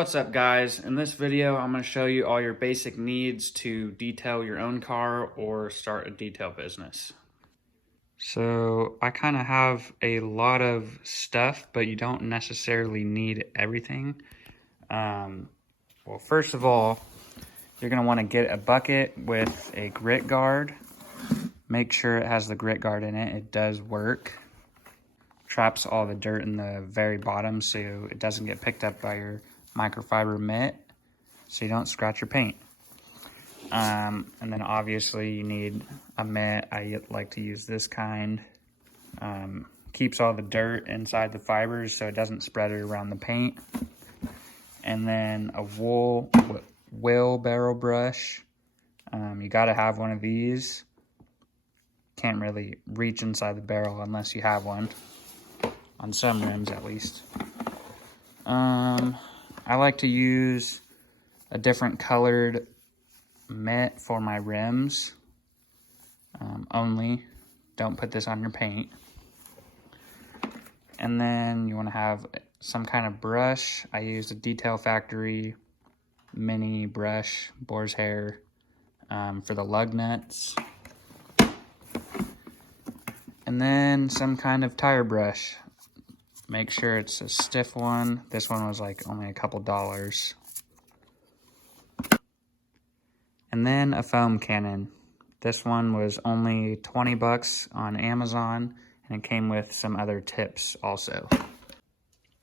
What's up guys? In this video I'm going to show you all your basic needs to detail your own car or start a detail business. So I kind of have a lot of stuff, but you don't necessarily need everything. Well, first of all, you're going to want to get a bucket with a grit guard. Make sure it has the grit guard in it. It does work. Traps all the dirt in the very bottom so it doesn't get picked up by your microfiber mitt, so you don't scratch your paint. And then obviously you need a mitt. I like to use this kind. Keeps all the dirt inside the fibers so it doesn't spread it around the paint. And then a wheelbarrow brush. You got to have one of these. Can't really reach inside the barrel unless you have one, on some rims at least. I like to use a different colored mitt for my rims only. Don't put this on your paint. And then you want to have some kind of brush. I used a Detail Factory mini brush, boar's hair, for the lug nuts. And then some kind of tire brush. Make sure it's a stiff one. This one was like only a couple dollars. And then a foam cannon. This one was only 20 bucks on Amazon, and it came with some other tips also.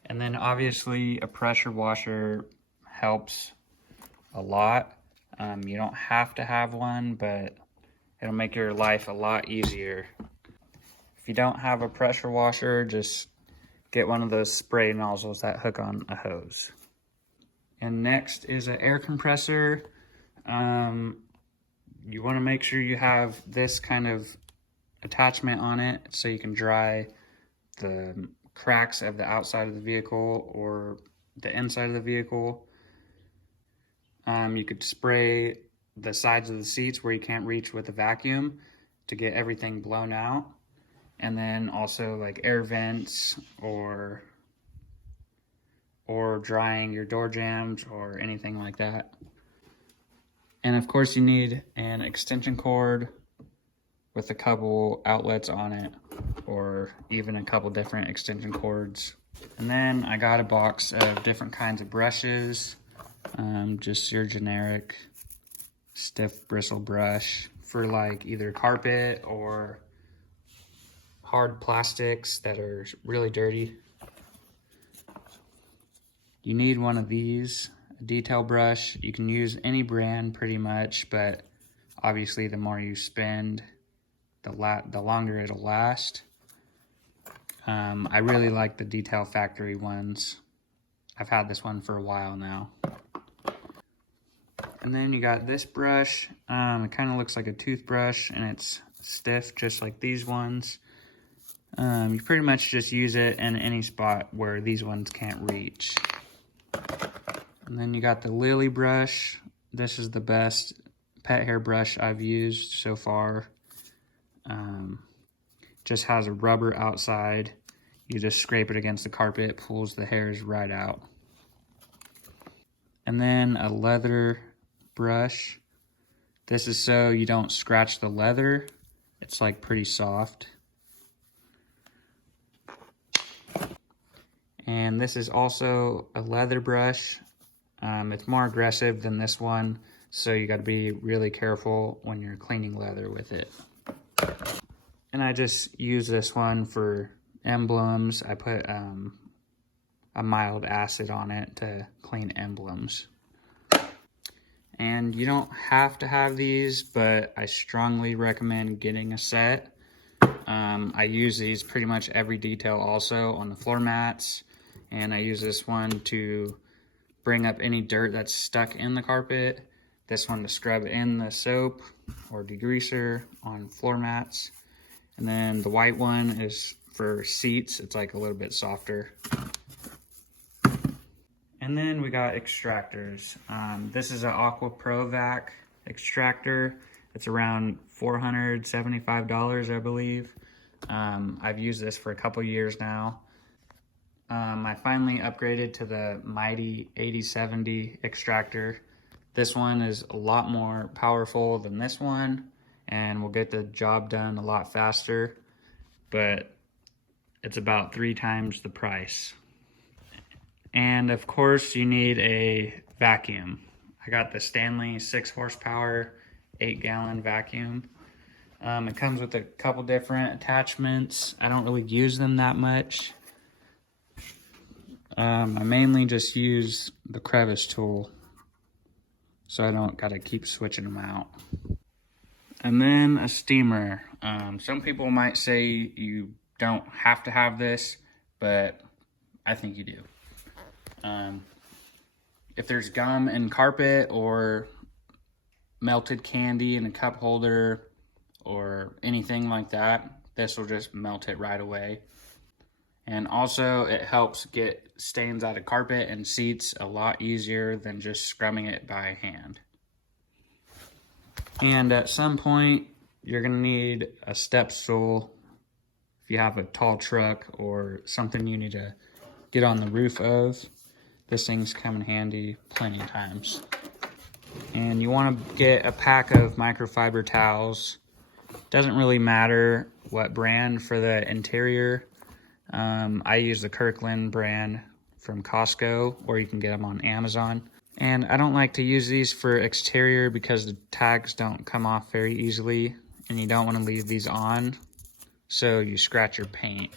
And then obviously a pressure washer helps a lot. You don't have to have one, but it'll make your life a lot easier. If you don't have a pressure washer, just get one of those spray nozzles that hook on a hose. And next is an air compressor. You want to make sure you have this kind of attachment on it so you can dry the cracks of the outside of the vehicle or the inside of the vehicle. You could spray the sides of the seats where you can't reach with a vacuum to get everything blown out. And then also like air vents or drying your door jambs or anything like that. And of course you need an extension cord with a couple outlets on it, or even a couple different extension cords. And then I got a box of different kinds of brushes, just your generic stiff bristle brush for like either carpet or hard plastics that are really dirty. You need one of these, a detail brush. You can use any brand pretty much, but obviously the more you spend, the longer it'll last. I really like the Detail Factory ones. I've had this one for a while now. And then you got this brush. It kind of looks like a toothbrush and it's stiff just like these ones. You pretty much just use it in any spot where these ones can't reach. And then you got the Lily brush. This is the best pet hair brush I've used so far. Just has a rubber outside. You just scrape it against the carpet, pulls the hairs right out. And then a leather brush. This is so you don't scratch the leather. It's like pretty soft. And this is also a leather brush. It's more aggressive than this one, so you got to be really careful when you're cleaning leather with it. And I just use this one for emblems. I put a mild acid on it to clean emblems. And you don't have to have these, but I strongly recommend getting a set. I use these pretty much every detail also on the floor mats. And I use this one to bring up any dirt that's stuck in the carpet. This one to scrub in the soap or degreaser on floor mats. And then the white one is for seats. It's like a little bit softer. And then we got extractors. This is an Aqua Pro Vac extractor. It's around $475, I believe. I've used this for a couple years now. I finally upgraded to the Mighty 8070 extractor. This one is a lot more powerful than this one and will get the job done a lot faster, but it's about 3 times the price. And of course you need a vacuum. I got the Stanley 6 horsepower 8-gallon vacuum. It comes with a couple different attachments. I don't really use them that much. I mainly just use the crevice tool, so I don't gotta keep switching them out. And then a steamer. Some people might say you don't have to have this, but I think you do. If there's gum in carpet or melted candy in a cup holder or anything like that, this will just melt it right away. And also it helps get stains out of carpet and seats a lot easier than just scrubbing it by hand. And at some point, you're gonna need a step stool if you have a tall truck or something you need to get on the roof of. This thing's come in handy plenty of times. And you wanna get a pack of microfiber towels. Doesn't really matter what brand for the interior. I use the Kirkland brand from Costco, or you can get them on Amazon. And I don't like to use these for exterior because the tags don't come off very easily, and you don't want to leave these on, so you scratch your paint.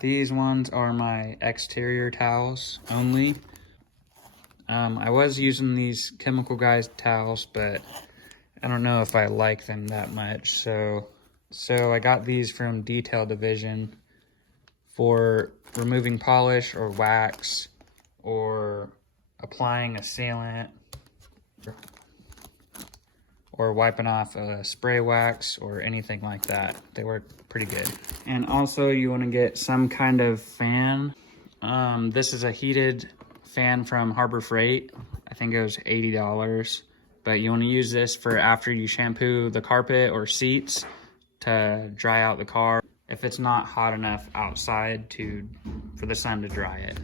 These ones are my exterior towels only. I was using these Chemical Guys towels, but I don't know if I like them that much, so I got these from Detail Division for removing polish or wax or applying a sealant or wiping off a spray wax or anything like that. They work pretty good. And also you want to get some kind of fan. This is a heated fan from Harbor Freight. I think it was $80, but you want to use this for after you shampoo the carpet or seats to dry out the car if it's not hot enough outside for the sun to dry it.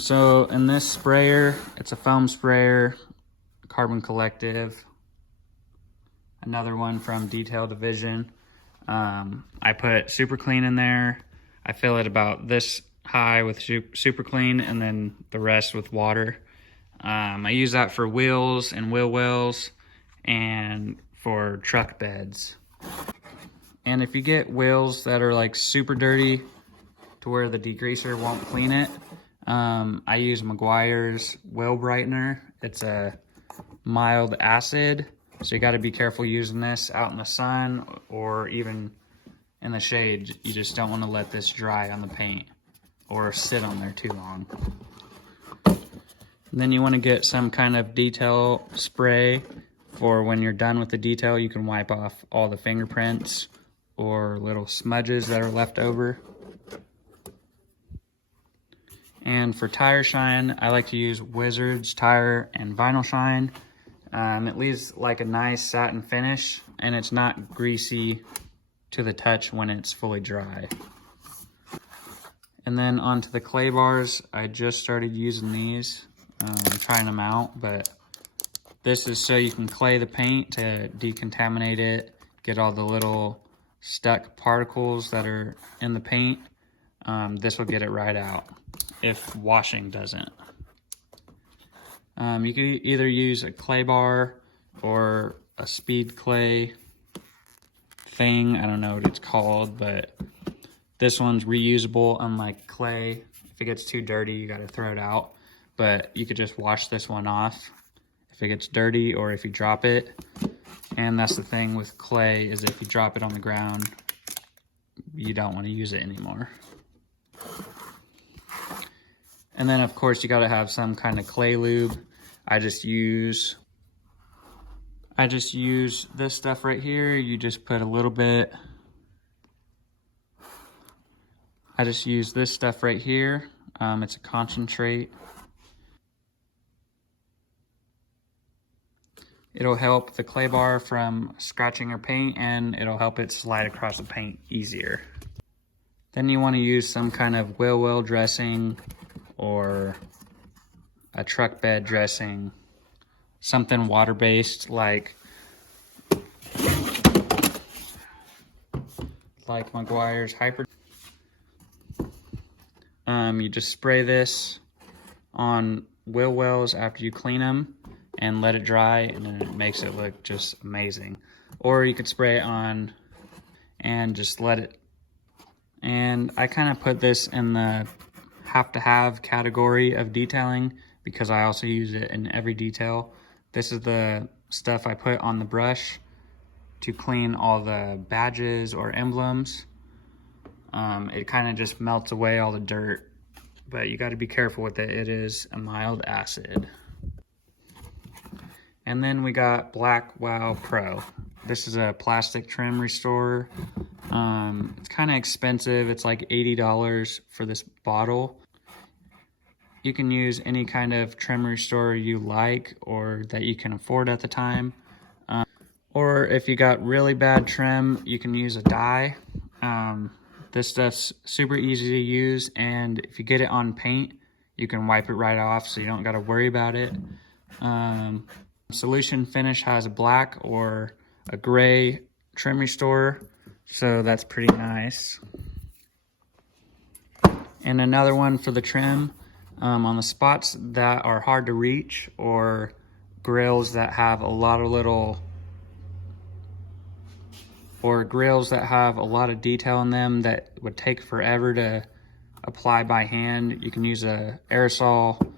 So in this sprayer, it's a foam sprayer, Carbon Collective, another one from Detail Division. I put Super Clean in there. I fill it about this high with Super Clean and then the rest with water. I use that for wheels and wheel wells and for truck beds. And if you get wheels that are like super dirty to where the degreaser won't clean it, I use Meguiar's Wheel Brightener. It's a mild acid, so you got to be careful using this out in the sun or even in the shade. You just don't want to let this dry on the paint or sit on there too long. And then you want to get some kind of detail spray for when you're done with the detail. You can wipe off all the fingerprints or little smudges that are left over. And for tire shine, I like to use Wizards Tire and Vinyl Shine. It leaves like a nice satin finish, and it's not greasy to the touch when it's fully dry. And then onto the clay bars, I just started using these. I'm trying them out, but this is so you can clay the paint to decontaminate it, get all the little stuck particles that are in the paint. This will get it right out if washing doesn't. You can either use a clay bar or a speed clay thing. I don't know what it's called, but this one's reusable, unlike clay. If it gets too dirty, you gotta throw it out. But you could just wash this one off if it gets dirty or if you drop it. And that's the thing with clay, is if you drop it on the ground, you don't want to use it anymore. And then of course you gotta have some kind of clay lube. I just use this stuff right here. You just put a little bit. I just use this stuff right here. It's a concentrate. It'll help the clay bar from scratching your paint, and it'll help it slide across the paint easier. Then you want to use some kind of wheel well dressing or a truck bed dressing, something water-based like Meguiar's Hyper. You just spray this on wheel wells after you clean them and let it dry, and then it makes it look just amazing. Or you could spray it on and just let it. And I kind of put this in the have to have category of detailing because I also use it in every detail. This is the stuff I put on the brush to clean all the badges or emblems. It kind of just melts away all the dirt, but you got to be careful with it. It is a mild acid. And then we got Black Wow Pro. This is a plastic trim restorer. It's kind of expensive. It's like $80 for this bottle. You can use any kind of trim restorer you like or that you can afford at the time. Or if you got really bad trim, you can use a dye. This stuff's super easy to use, and if you get it on paint, you can wipe it right off so you don't got to worry about it. Solution Finish has a black or a gray trim restorer, so that's pretty nice. And another one for the trim, on the spots that are hard to reach or grills that have a lot of detail in them that would take forever to apply by hand, you can use a aerosol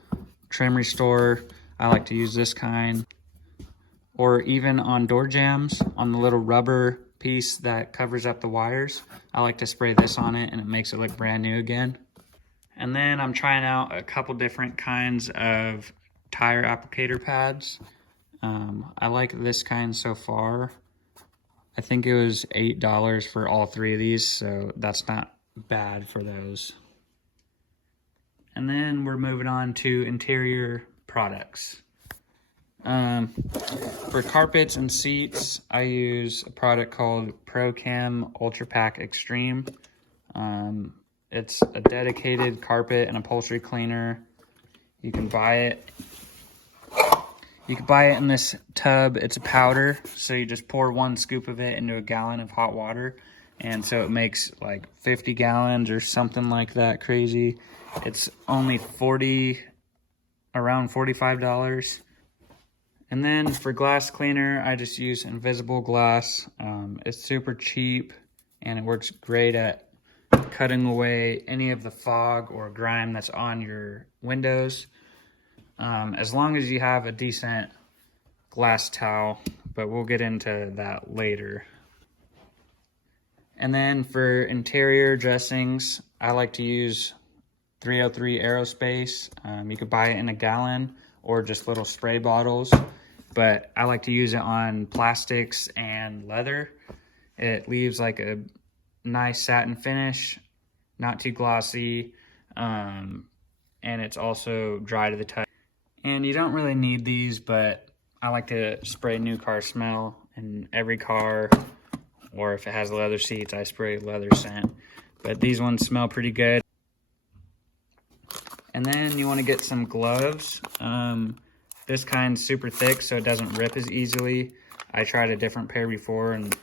trim restorer. I like to use this kind. Or even on door jambs, on the little rubber piece that covers up the wires, I like to spray this on it and it makes it look brand new again. And then I'm trying out a couple different kinds of tire applicator pads. I like this kind so far. I think it was $8 for all three of these, so that's not bad for those. And then we're moving on to interior products. For carpets and seats, I use a product called ProChem Ultra Pack Extreme. It's a dedicated carpet and upholstery cleaner. You can buy it. You can buy it in this tub. It's a powder, so you just pour 1 scoop of it into a gallon of hot water, and so it makes like 50 gallons or something like that crazy. It's only around $45. And then for glass cleaner, I just use Invisible Glass. It's super cheap, and it works great at cutting away any of the fog or grime that's on your windows. As long as you have a decent glass towel, but we'll get into that later. And then for interior dressings, I like to use 303 Aerospace. You could buy it in a gallon or just little spray bottles, but I like to use it on plastics and leather. It leaves like a nice satin finish, not too glossy, and it's also dry to the touch. And you don't really need these, but I like to spray new car smell in every car, or if it has leather seats, I spray leather scent. But these ones smell pretty good. And then you want to get some gloves. This kind's super thick, so it doesn't rip as easily. I tried a different pair before, and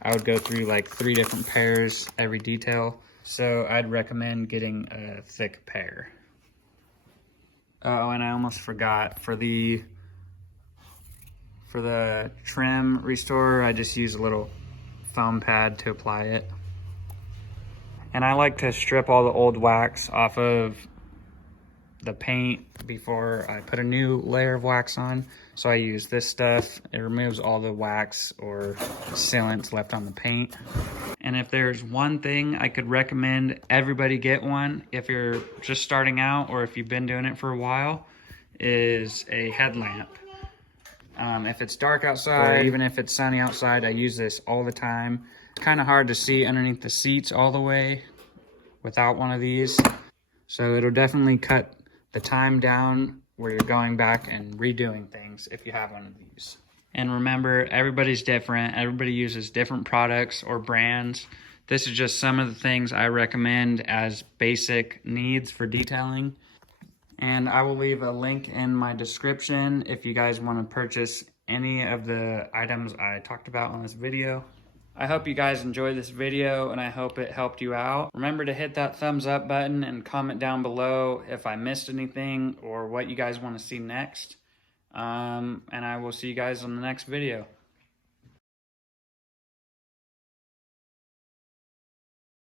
I would go through like 3 different pairs every detail. So I'd recommend getting a thick pair. Oh, and I almost forgot, for the trim restorer, I just use a little foam pad to apply it. And I like to strip all the old wax off of the paint before I put a new layer of wax on. So I use this stuff. It removes all the wax or sealants left on the paint. And if there's one thing I could recommend everybody get one, if you're just starting out or if you've been doing it for a while, is a headlamp. If it's dark outside, or even if it's sunny outside, I use this all the time. It's kind of hard to see underneath the seats all the way without one of these. So it'll definitely cut the time down where you're going back and redoing things if you have one of these. And remember, everybody's different. Everybody uses different products or brands. This is just some of the things I recommend as basic needs for detailing. And I will leave a link in my description if you guys want to purchase any of the items I talked about on this video. I hope you guys enjoyed this video and I hope it helped you out. Remember to hit that thumbs up button and comment down below if I missed anything or what you guys want to see next. And I will see you guys on the next video.